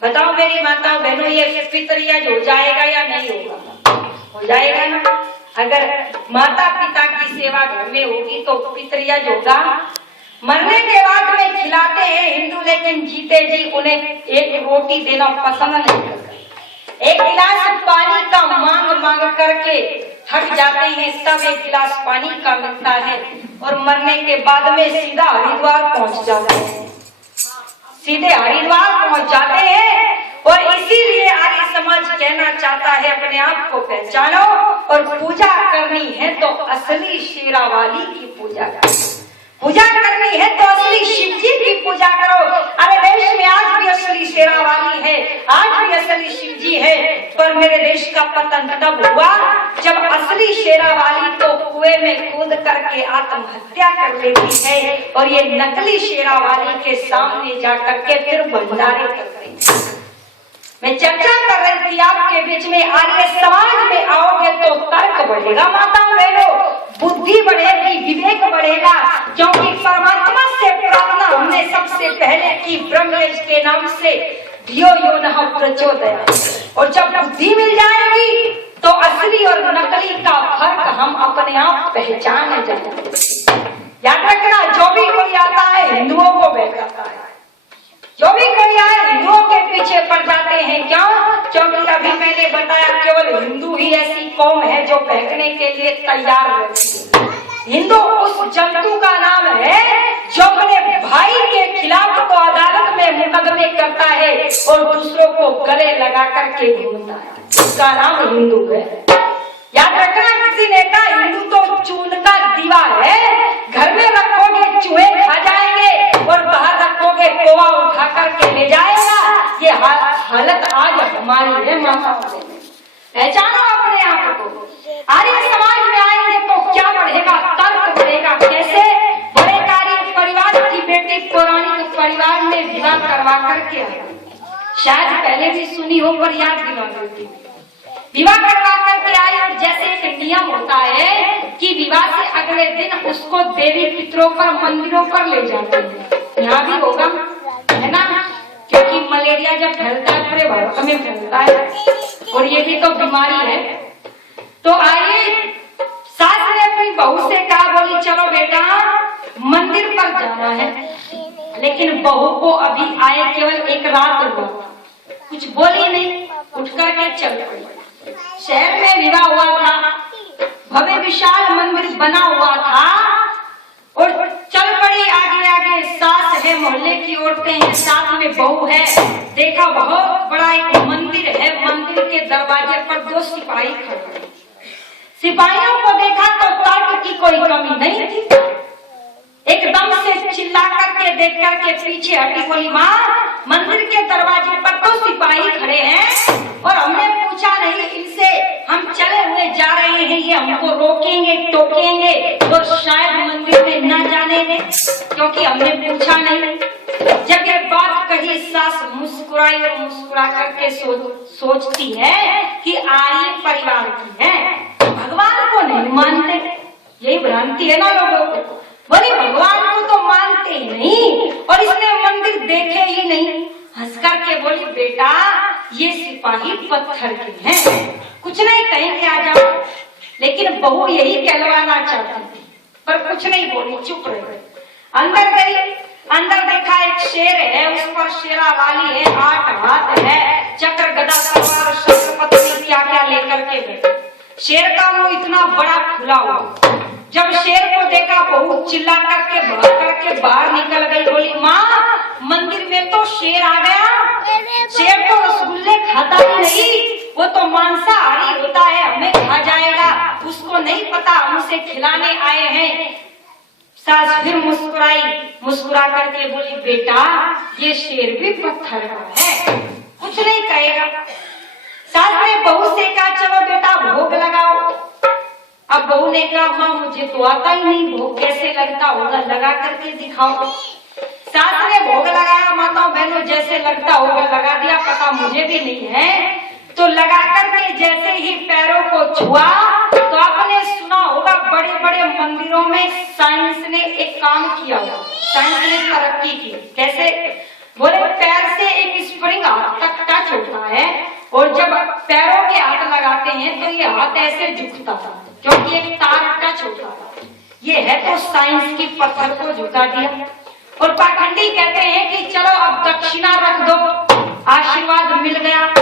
बताओ मेरी माता बहनों, ये फितरिया हो जाएगा या नहीं होगा? हो जाएगा ना। अगर माता पिता की सेवा घर में होगी तो फितरिया होगा। मरने के बाद में खिलाते हैं हिंदू, लेकिन जीते जी उन्हें एक रोटी देना पसंद नहीं करते। एक गिलास पानी का मांग मांग करके थक जाते हैं, तब एक गिलास पानी का मिलता है और मरने के बाद में सीधा हरिद्वार पहुंच जाते हैं, सीधे हरिद्वार पहुंच जाते हैं। और इसीलिए आर्य समाज कहना चाहता है अपने आप को पहचानो और पूजा करनी है तो असली शेरावाली की पूजा करो। पूजा करनी है तो असली शिव जी की पूजा करो। अरे देश में आज भी असली शेरावाली है, आज भी असली शिव जी है, पर मेरे देश का पतन तब हुआ जब असली शेरावाली तो कुएं में कूद करके आत्महत्या कर लेती है और ये नकली शेरावाली के सामने जा करके फिर भंडारे कर रही है। मैं चर्चा कर रही थी आपके बीच में, आर्य समाज में आओगे तो तर्क बढ़ेगा, माताओं बहनों, बुद्धि बढ़ेगी, विवेक बढ़ेगा, क्योंकि परमात्मा से प्रार्थना हमने सबसे पहले की ब्रह्मयज्ञ के नाम से धियो यो नः प्रचोदयात्। और जब बुद्धि मिल जाएगी तो असली और नकली का फर्क हम अपने आप पहचान जाएंगे। याद रखना, जो भी कोई आता है हिंदुओं को बहकाता है, जो भी कोई आए हिंदुओं के पीछे पड़ जाते हैं। क्यों? क्योंकि अभी मैंने बताया केवल हिंदू ही ऐसी कौम है जो फेंकने के लिए तैयार रहती है। हिंदू उस जंतु का नाम है जो अपने भाई के खिलाफ तो अदालत में मुकदमे करता है और दूसरों को गले लगा करके घूमता है। उसका नाम हिंदू है। याद रखना, किसी ने कहा हिंदू तो चून का दीवा है, घर में रखोगे चूहे खा जाएंगे और बाहर रखोगे कौवा उठा करके ले जाएगा। ये हालत आज हमारी है। माताओं में पहचानो अपने आप को। आर्य समाज में आएंगे तो क्या बढ़ेगा? तर्क बढ़ेगा। कैसे? बड़े कार्य परिवार की बेटी पौराणिक परिवार में विवाह करवा करके शायद पहले भी सुनी हो पर याद दिला देती। विवाह करवा करके आई और जैसे एक नियम होता है कि विवाह से अगले दिन उसको देवी पितरों पर मंदिरों पर ले जाते हैं। यहाँ भी होगा है ना, क्योंकि मलेरिया जब फैलता है पूरे भारत में फैलता है और ये भी तो बीमारी है। तो आइए, सास ने अपनी बहू से कहा, बोली चलो बेटा मंदिर पर जाना है। लेकिन बहू को अभी आए केवल एक रात हुआ, कुछ बोली नहीं, उठ करके चल पड़ी। शहर में विवाह हुआ था, भव्य विशाल मंदिर बना हुआ था और चल पड़ी आगे आगे। सास है, मोहल्ले की औरतें हैं, साथ में बहू है। देखा बहुत बड़ा एक मंदिर है, मंदिर के दरवाजे पर 2 सिपाही खड़े। सिपाहियों को देखा तो तर्क की कोई कमी नहीं थी। एकदम से चिल्ला करके देख करके पीछे हटी, बोली माँ मंदिर के दरवाजे पर तो सिपाही खड़े हैं और हमने पूछा नहीं इनसे, हम चले हुए जा रहे हैं, ये हमको रोकेंगे टोकेंगे और शायद मंदिर में न जाने दें क्योंकि हमने पूछा नहीं। जब ये बात कही सास मुस्कुराई और मुस्कुरा करके सोचती है कि आर्य परिवार की है, भगवान को नहीं मानते। यही भ्रांति है ना लोगों को। बोले भगवान को तो मानते ही नहीं और इसने मंदिर देखे ही नहीं। हंस करके बोली बेटा ये सिपाही पत्थर के हैं, कुछ नहीं कहेंगे, आ जाओ। लेकिन बहू यही कहलवाना चाहती थी पर कुछ नहीं बोली, चुप रही। अंदर गई, अंदर देखा एक शेर है, उस पर शेरा वाली है, 8 हाथ है, चक्र गदा तलवार शस्त्र पत्नी क्या क्या लेकर के बैठे। शेर का मुंह इतना बड़ा खुला हुआ। जब शेर को देखा बहू चिल्ला करके भाग करके बाहर निकल गई। बोली माँ मंदिर में तो शेर आ गया। शेर तो रसगुल्ले खाता ही नहीं, वो तो मांसाहारी होता है, हमें खा जाएगा, उसको नहीं पता हम उसे खिलाने आए हैं। सास फिर मुस्कुराई, मुस्कुरा करके बोली बेटा ये शेर भी पत्थर का है, कुछ नहीं कहेगा। सास ने बहू से कहा चलो बेटा भोग लगाओ। अब बहू ने कहा माँ मुझे तो आता ही नहीं, भोग कैसे लगता होगा, लगा करके दिखाओ। सास ने भोग लगाया, माताओं बहनों जैसे लगता होगा लगा दिया, पता मुझे भी नहीं है। तो लगा करके जैसे ही पैरों को छुआ तो आपने सुना होगा बड़े बड़े मंदिरों में साइंस ने एक काम किया हुआ, साइंस ने तरक्की की। कैसे? बोले पैर से एक स्प्रिंग हाथ तक टच होता है और जब पैरों के हाथ लगाते हैं तो ये हाथ ऐसे झुकता था क्योंकि एक तार टच होता था। ये है तो साइंस की पत्थर को झुका दिया। और पाखंडी कहते हैं कि चलो अब दक्षिणा रख दो, आशीर्वाद मिल गया।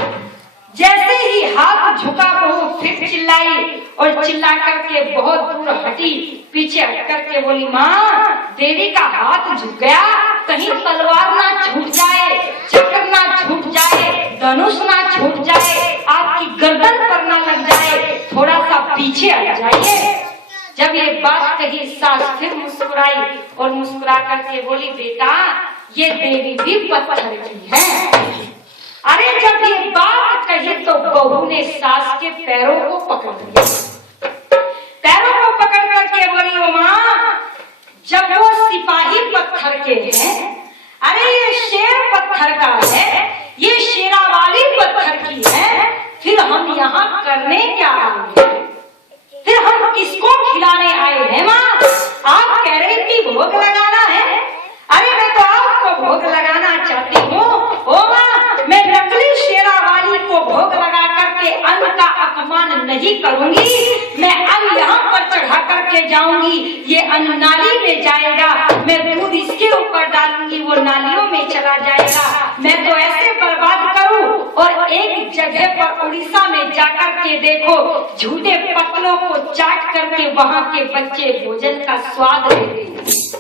जैसे ही हाथ झुका बहू फिर चिल्लाई और चिल्ला करके बहुत दूर हटी, पीछे हट करके बोली माँ देवी का हाथ झुक गया, कहीं तलवार ना छूट जाए, चक्र ना छूट जाए, धनुष ना छूट जाए, आपकी गर्दन पर ना लग जाए, थोड़ा सा पीछे हट जाइए। जब ये बात कही सास फिर मुस्कुराई और मुस्कुरा करके बोली बेटा ये देवी भी पत्थर की है। अरे जब ये बात कही तो बहू ने सास के पैरों को पकड़ लिया। पैरों को पकड़ करके बोली ओ माँ जब वो सिपाही पत्थर के हैं, अरे ये शेर पत्थर का है, ये शेरा वाली पत्थर की है, फिर हम यहाँ करने क्या आए हैं? फिर हम किसको खिलाने आए हैं? माँ आप कह रहे कि भोग लगाना है, अरे मैं तो आपको भोग लगाना चाहती हूँ। ओ माँ मैं नकली शेरा वाली को भोग लगा करके अन्न का अपमान नहीं करूंगी, मैं अब यहाँ पर चढ़ा करके जाऊंगी, ये अन्न नाली में जाएगा, मैं दूध जिसके ऊपर डालूंगी वो नालियों में चला जाएगा। मैं तो ऐसे बर्बाद करूं और एक जगह पर उड़ीसा में जाकर के देखो, झूठे पत्तलों को चाट करके वहाँ के बच्चे भोजन का स्वाद लेते हैं।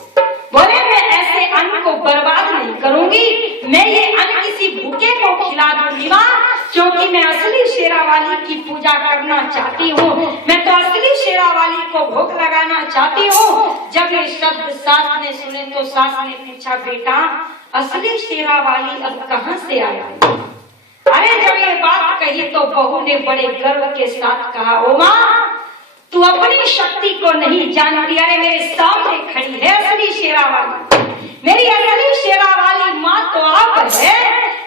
बोले मैं ऐसे अन्न को बर्बाद नहीं करूंगी, मैं ये अन्न किसी भूखे को खिला दूंगी माँ, क्योंकि मैं असली शेरावाली की पूजा करना चाहती हूँ। मैं तो असली शेरावाली को भोग लगाना चाहती हूँ। जब ये शब्द सास ने सुने तो सास ने पूछा, बेटा असली शेरावाली अब कहाँ से आया? अरे जब ये बात कही तो बहू ने बड़े गर्व के साथ कहा, ओ माँ तू अपनी शक्ति को नहीं जानती। अरे मेरे सामने खड़ी है असली शेरावाली, मेरी असली शेरावाली माँ तो आप है।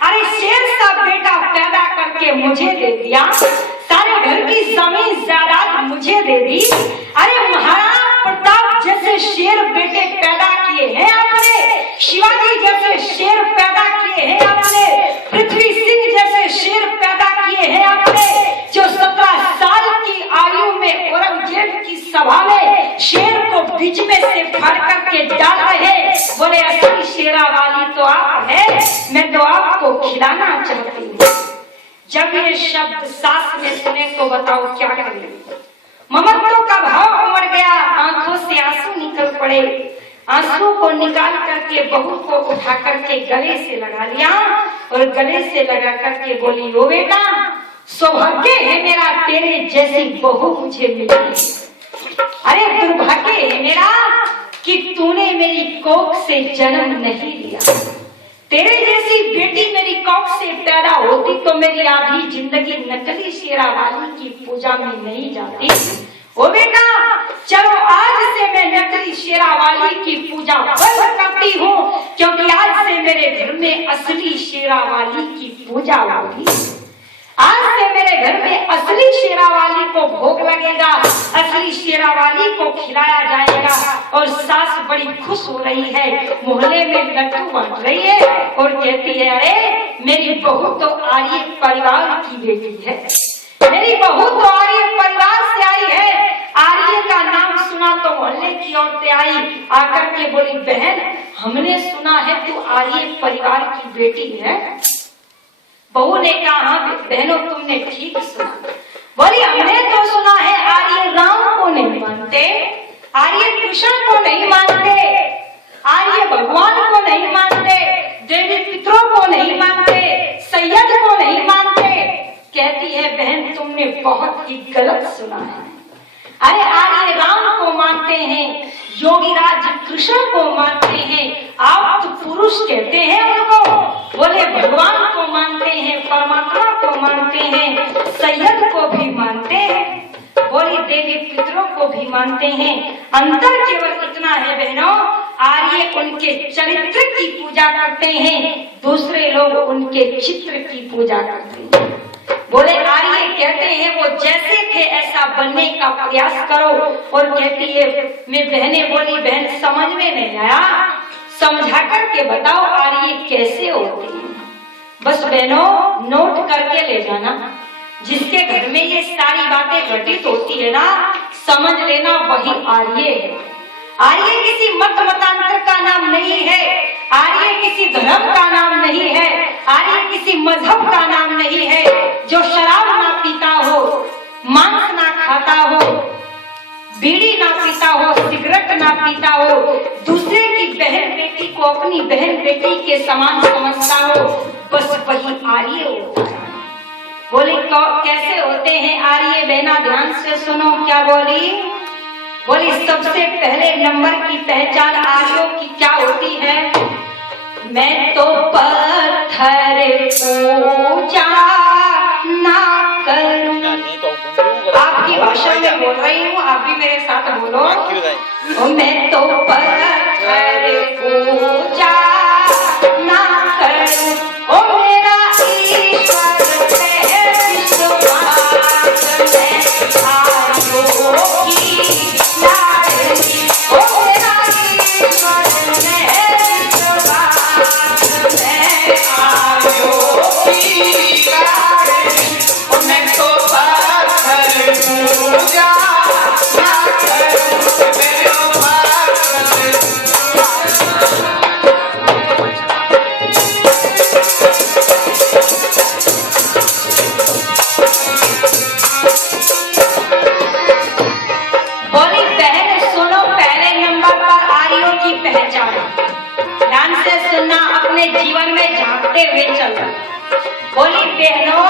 अरे शेर सा बेटा पैदा करके मुझे दे दिया, सारे घर की जमीन जायदाद मुझे दे दी। अरे महाराणा प्रताप जैसे शेर बेटे पैदा किए हैं आपने, शिवाजी जैसे शेर पैदा किए हैं आपने, पृथ्वी सिंह जैसे शेर पैदा किए हैं आपने, जो 17 साल की आयु में औरंगजेब की सभा में शेर को बीच में से फाड़ करके डाल रहे। बोले असली शेरावाली तो आप है, मैं तो आपको खिलाना चाहती हूँ। जब ये शब्द सास ने सुने तो बताओ क्या करें? ममत्व का भाव उमड़ गया, आंखों से आंसू निकल पड़े। आंसू को निकाल करके बहू को उठा करके गले से लगा लिया और गले से लगा करके बोली, ओ बेटा सौभाग्य है मेरा तेरे जैसी बहू मुझे मिली। अरे दुर्भाग्य है मेरा कि तूने मेरी कोख से जन्म नहीं लिया। तेरे जैसी बेटी मेरी कोख से पैदा होती तो मेरी आधी जिंदगी नकली शेरावाली की पूजा में नहीं जाती। ओ बेटा चलो आज से मैं नकली शेरावाली की पूजा बंद करती हूँ, क्योंकि आज से मेरे घर में असली शेरावाली की पूजा होगी। आज से मेरे घर में असली शेरावाली को भोग लगेगा, असली शेरावाली को खिलाया जाएगा। और सास बड़ी खुश हो रही है, मोहल्ले में लड्डू बांट रही है और कहती है, अरे मेरी बहू तो आर्य परिवार की बेटी है, मेरी बहू तो आर्य परिवार से आई है। आर्य का नाम सुना तो मोहल्ले की औरतें आई, आकर के बोली, बहन हमने सुना है तू आर्य परिवार की बेटी है। बहू ने कहा, हाँ बहनों तुमने ठीक सुना। बोली हमने तो सुना है आर्य राम को नहीं मानते, आर्य कृष्ण को नहीं मानते, आर्य भगवान को नहीं मानते, देवी पितरों को नहीं मानते, सैयद को नहीं मानते। कहती है बहन तुमने बहुत ही गलत सुना है। अरे आर्य राम को मानते हैं, योगीराज कृष्ण को मानते हैं, आप तो पुरुष कहते हैं उनको। बोले भगवान को मानते हैं, परमात्मा को मानते हैं, सैयद को भी मानते हैं, बोली देवी पितरों को भी मानते हैं। अंतर केवल इतना है बहनों, आर्य उनके चरित्र की पूजा करते हैं, दूसरे लोग उनके चित्र की पूजा करते हैं। बोले आर्य कहते हैं वो जैसे थे ऐसा बनने का प्रयास करो। और कहती है मैं बहने बोली, बहन समझ में नहीं आया, समझा करके बताओ आर्य कैसे होते हैं। बस बहनों नोट करके ले जाना, जिसके घर में ये सारी बातें घटित होती है ना, समझ लेना वही आर्य है। आर्य किसी मत मतांतर का नाम नहीं है, आर्य किसी धर्म का नाम नहीं है, आर्य किसी मजहब का नाम नहीं है। जो शराब ना पीता हो, मांस ना खाता हो, बीड़ी ना पीता हो, सिगरेट ना पीता हो, दूसरे की बहन बेटी को अपनी बहन बेटी के समान समझता हो, बस वही आर्य होता है। बोली कैसे होते हैं आर्य? बहना ध्यान से सुनो क्या बोली। बोली सबसे पहले नंबर की पहचान आर्यों की क्या होती है? मैं तो पत्थर पूजा ना करूं। आपकी भाषा में बोल रही हूँ, आप भी मेरे साथ बोलो। मैं तो पत्थर पूजा ना करूं, ओ मेरा ईश्वर है विश्वास में आर्यों की लाडली, ओ मेरा ईश्वर है विश्वास में आर्यों की लाडली, ओ मैं तो पत्थर पूजा ना करूं, मैं तो पत्थर बहनों,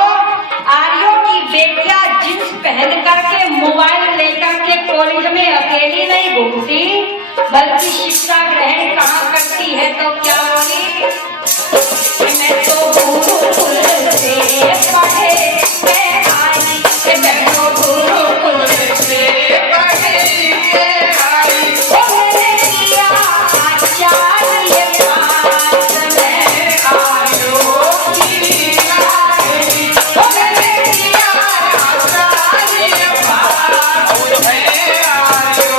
आर्यों की बेटियां जींस पहन करके मोबाइल लेकर के कॉलेज में अकेली नहीं घूमती, बल्कि शिक्षा ग्रहण कहाँ करती है तो क्या बोली, मैं तो गुरुकुल से पढ़े के आई, मैं तो गुरुकुल से पढ़े के आई, ओ मेरे दिया आचार्य पास में आयो की आई, ओ मेरे दिया आचार्य पास में आयो।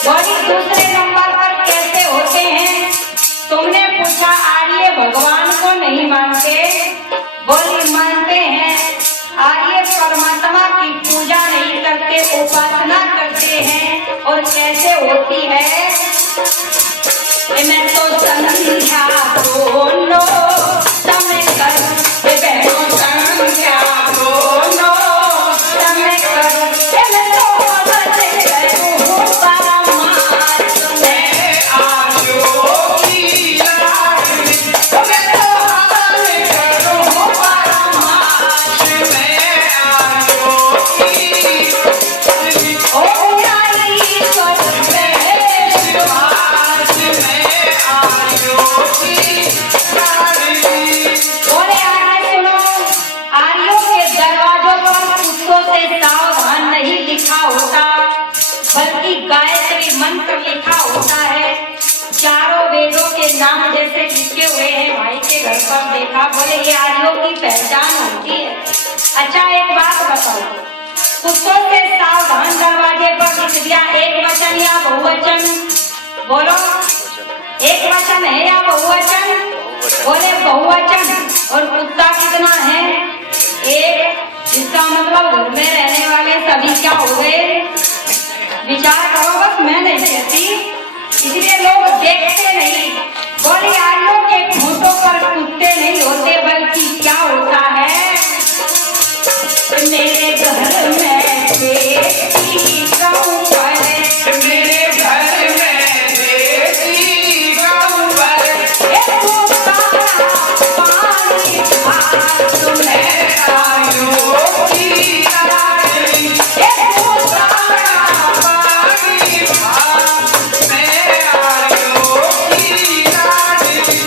बोली दूसरे नंबर पर कैसे होते हैं? तुमने पूछा आर्य भगवान को नहीं मानते? बोली मानते हैं। आर्य परमात्मा की पूजा नहीं करते, उपासना करते हैं। और कैसे होती है? मैं तो संध्या दोनों समय कर, बहनों संध्या दोनों समय कर, मैं तो बल्कि गायत्री मंत्र लिखा होता है। चारों वेदों के नाम जैसे लिखे हुए हैं। भाई के घर पर देखा, बोले ये आर्यों की पहचान होती है। अच्छा एक बात बताओ, कुत्तों से सावधान दरवाजे पर लिख दिया, एक वचन या बहुवचन? बोलो, एक वचन है या बहुवचन? बोले बहुवचन। और कुत्ता कितना है? एक। इसका मतलब घर में रहने वाले सभी क्या हो गए? विचार करो, बस मैं नहीं कहती, इसलिए लोग देखते नहीं। बोले आर्यों के फोटो पर कुत्ते नहीं होते, बल्कि क्या होता है? मेरे घर में देसी गऊ पर, मेरे घर में देसी गऊ पर, एक कुत्ता पानी भात में आयो की आई, एक कुत्ता पानी भात में आयो की आई।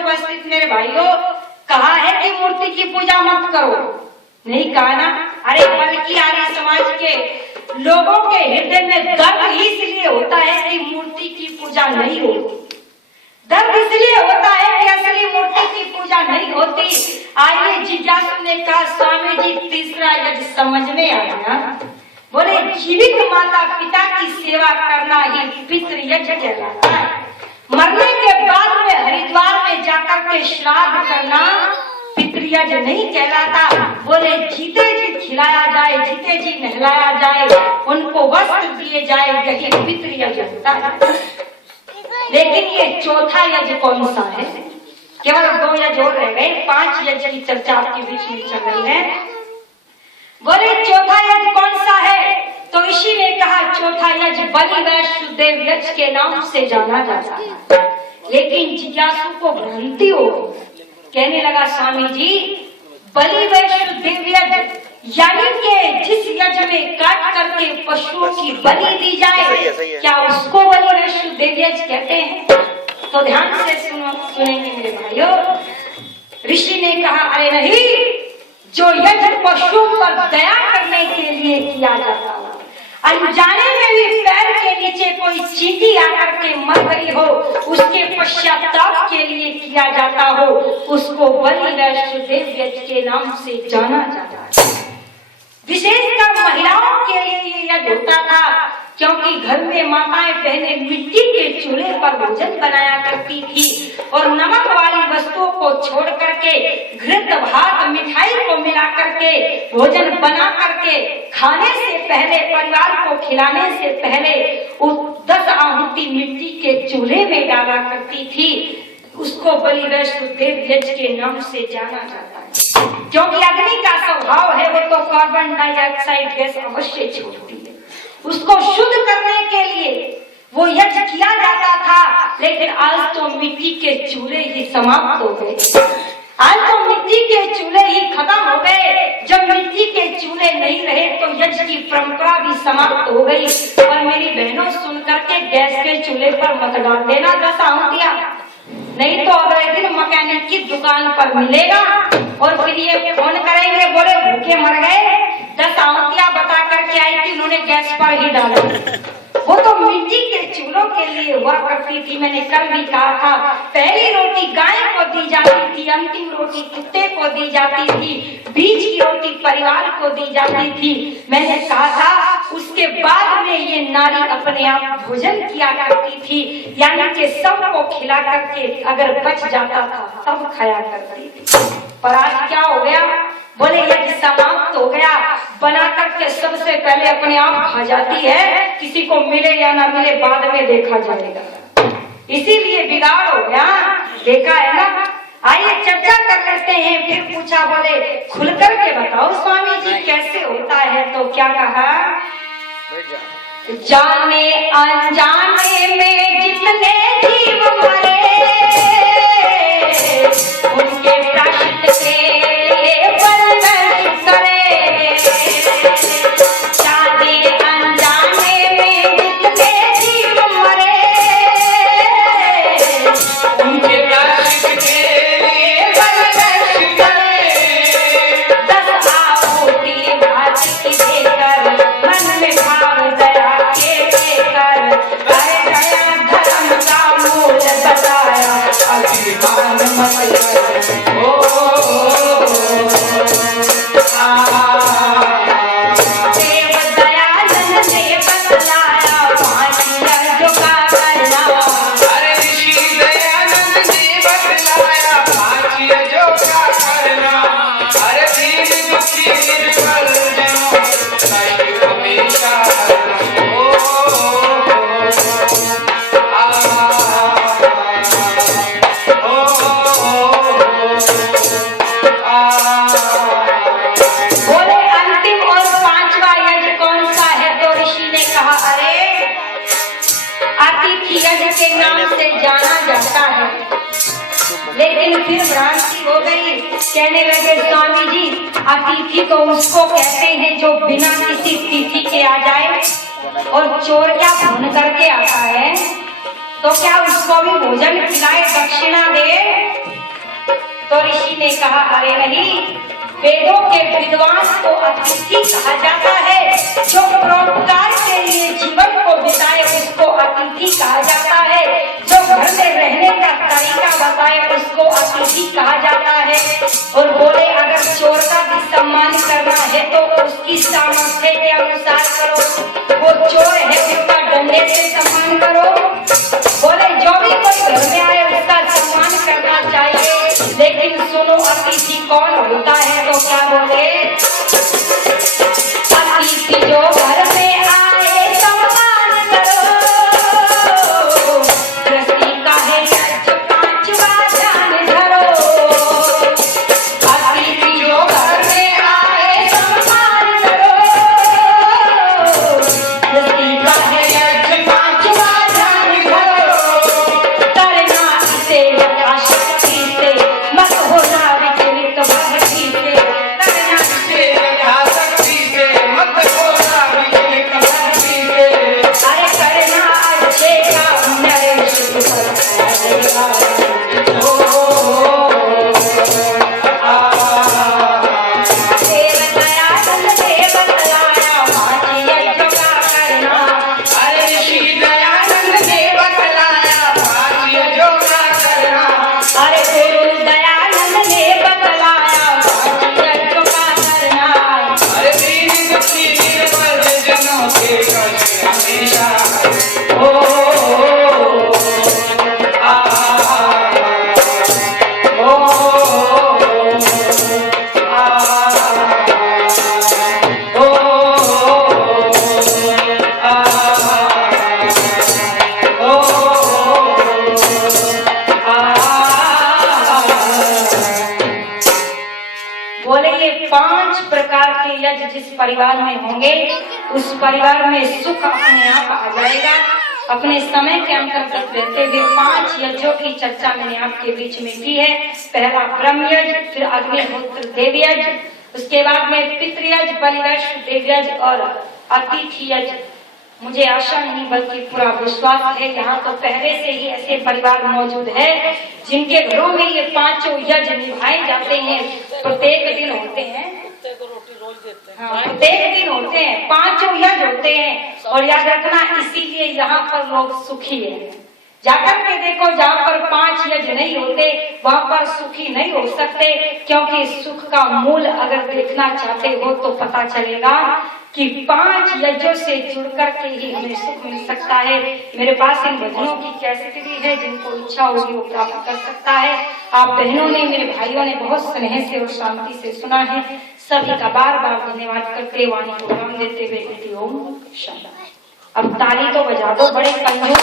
उपस्थित मेरे भाइयों, कहा है कि मूर्ति की पूजा मत करो, नहीं कहा ना। अरे बल्कि आर्य समाज के लोगों के हृदय में दर्द ही इसलिए होता है कि मूर्ति की पूजा नहीं होती। दर्द इसलिए होता है कि असली मूर्ति की पूजा नहीं होती। आइए जिज्ञासु ने कहा, स्वामी जी तीसरा यज्ञ समझ में आ गया। बोले जीवित माता पिता की सेवा करना ही पितृ यज्ञ कहलाता है। मरने के बाद में हरिद्वार में जाकर के श्राद्ध करना पितृयज्ञ नहीं कहलाता। बोले जीते जी खिलाया जाए, जीते जी नहलाया जाए, उनको वस्त्र दिए जाए, यही पितृयज्ञ होता है। लेकिन ये चौथा यज्ञ कौन सा है? केवल 2 यज्ञ और रह गए, 5 यज्ञ की चर्चा आपके बीच में चल रही है। बोले चौथा यज्ञ कौन सा है? तो ऋषि ने कहा चौथा यज्ञ बलि वैश्वदेव यज्ञ के नाम से जाना जाता है। लेकिन जिज्ञासु को भ्रांति हो, कहने लगा स्वामी जी बलि वैश्वदेव यज्ञ यानी कि जिस यज्ञ में काट करके पशुओं की बलि दी जाए, क्या उसको बलि वैश्वदेव यज्ञ कहते हैं? तो ध्यान से सुनेंगे मेरे भाइयों। ऋषि ने कहा अरे नहीं, जो यज्ञ पशुओं पर दया करने के लिए किया जाता हो, अनजाने में भी पैर के नीचे कोई चींटी आकर के मर गई हो, उसके पश्चाताप के लिए किया जाता हो, उसको बलि वैश्वदेव यज्ञ के नाम से जाना जाता है। विशेषकर महिलाओं के लिए ये यज्ञ होता था, क्योंकि घर में माताएं बहनें मिट्टी के चूल्हे पर भोजन बनाया करती थी और नमक वाली वस्तुओं को छोड़ करके घृत भात मिठाई को मिला करके भोजन बना करके खाने से पहले, परिवार को खिलाने से पहले उस 10 आहुति मिट्टी के चूल्हे में डाला करती थी। उसको बलि वैश्वदेव यज्ञ के नाम से जाना जाता है, क्योंकि अग्नि का स्वभाव है वो तो कार्बन डाइऑक्साइड गैस अवश्य छोड़ती है। उसको शुद्ध करने के लिए वो यज्ञ किया जाता था। लेकिन आज तो मिट्टी के चूल्हे ही समाप्त हो गए, आज तो मिट्टी के चूल्हे ही खत्म हो गए। जब मिट्टी के चूल्हे नहीं रहे तो यज्ञ की परंपरा भी समाप्त हो गई। और मेरी बहनों सुन करके गैस के चूल्हे पर मत डाल देना 10 आहुतियां, नहीं तो अगले दिन मैकेनिक की दुकान पर मिलेगा और फिर ये फोन करेंगे, बोले भूखे मर गए, 10 आहुतियां बता करके आई थी, उन्होंने गैस पर ही डाला। वो तो मिट्टी के चूल्हों के लिए हुआ करती थी। मैंने कल भी कहा था, पहली रोटी गाय को दी जाती थी, अंतिम रोटी कुत्ते को दी जाती थी, बीच की रोटी परिवार को दी जाती थी। मैंने कहा था उसके बाद में ये नारी अपने आप भोजन किया करती थी, यानी कि सबको खिला करके अगर बच जाता था तब खाया करती थी। पर आज क्या हो गया? बोले यज्ञ समाप्त हो गया, बना करके सबसे पहले अपने आप खा जाती है, किसी को मिले या ना मिले बाद में देखा जाएगा। इसीलिए बिगाड़ हो गया, देखा है ना। आइए चर्चा कर लेते हैं। फिर पूछा, बोले खुल करके बताओ स्वामी जी कैसे होता है? तो क्या कहा? जाने अनजाने में जितने जीव मरे, उनके प्राश्चित के लेकिन फिर भ्रांति हो गई। कहने लगे स्वामी जी अतिथि तो उसको कहते हैं जो बिना किसी तिथि के आ जाए, और चोर क्या भून करके आता है? तो क्या उसको भी भोजन खिलाए, दक्षिणा दे? तो ऋषि ने कहा अरे नहीं, वेदों के विद्वान को अतिथि कहा जाता है। जो परोपकार के लिए जीवन को बिताए उसको अतिथि कहा जाता है। जो घर में रहने का तरीका बताए उसको अतिथि कहा जाता है। और बोले अगर चोर का भी सम्मान करना है तो उसकी सामर्थ्य के अनुसार करो। वो चोर है उसका डंडे से सम्मान करो। बोले जो भी कोई घर में आए उसका सम्मान करना चाहिए। लेकिन सुनो अतिथि कौन होता है? तो क्या बोले? अतिथि जो घर में आए सम्मान करो। गृहस्थी का है यज्ञ पांचवा ध्यान धरो। अतिथि जो घर में आए सम्मान करो। गृहस्थी का है यज्ञ पांचवा ध्यान धरो। करना इसे यथाशक्ति से, मत होना विचलित भक्ति से। करना इसे यथाशक्ति से, मत होना विचलित भक्ति से। अरे करना अच्छे काम नरेश सुपर करेगा। देव दयानंद देव बतलाया पांच यज्ञ का करना। अरे ऋषि दयानंद ने बतलाया पांच यज्ञों का करना। अरे गुरु दयानंद ने बतलाया पांच यज्ञ का करना। अरे दीन दुखी निर्बल जनों के कष्ट हमेशा ओ आ ओ बोले ये 5 प्रकार के यज्ञ जिस परिवार में होंगे उस परिवार में सुख अपने आप आ जाएगा। अपने समय के अंतर्गत रहते हुए 5 यज्ञों की चर्चा मैंने आपके बीच में की है। पहला ब्रह्म यज्ञ, फिर अग्निहोत्र देव यज्ञ, उसके बाद में पितृयज्ञ, बलिवैष्णव देव यज्ञ और अतिथि यज्ञ। मुझे आशा नहीं बल्कि पूरा विश्वास है यहाँ तो पहले से ही ऐसे परिवार मौजूद है जिनके घरों में ये 5 यज्ञ निभाए जाते हैं। प्रत्येक दिन होते हैं, हाँ, प्रत्येक दिन होते हैं, 5 यज्ञ होते हैं। और याद रखना इसीलिए यहाँ पर लोग सुखी है। जाकर के देखो जहाँ पर 5 यज्ञ नहीं होते वहाँ पर सुखी नहीं हो सकते। क्योंकि सुख का मूल अगर देखना चाहते हो तो पता चलेगा कि 5 यज्ञों से जुड़ करके ही हमें सुख मिल सकता है। मेरे पास इन भजनों की कैसेट भी है, जिनको इच्छा होगी वो प्राप्त कर सकता है। आप बहनों ने, मेरे भाइयों ने बहुत स्नेह से और शांति से सुना है। सभी का बार बार धन्यवाद करते वाणी को राम देते हुए ओम शांति। अब ताली तो बजा दो, बड़े कंजूस